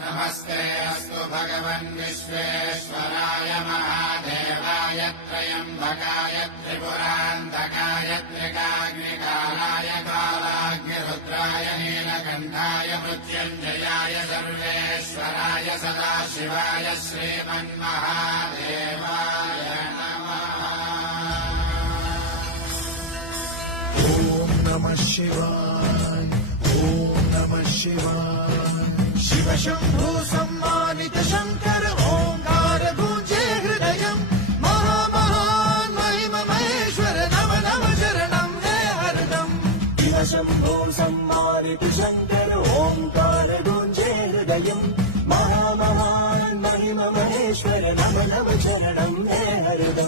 नमस्ते अस्तु भगवन् विश्वेश्वराय महादेवाय त्र्यम्बकाय त्रिपुरान्तकाय त्रिकाग्निकालाय कालाग्निरुद्राय नीलकण्ठाय मृत्युञ्जयाय सर्वेश्वराय सदाशिवाय श्रीमन्महादेवाय नमः। ॐ नमः शिवाय ॐ नमः शिवाय। शिव शंभो सम्मानित शंकर ओंकार गूंजे हृदयम् महामहान् महिम महेश्वर नम नम शरणं हे हरदम्। शिव शंभो सम्मानित शंकर ओंकार गूंजे हृदयम् महामहान् महिम महेश्वर नम नम शरणं हे हरदम्।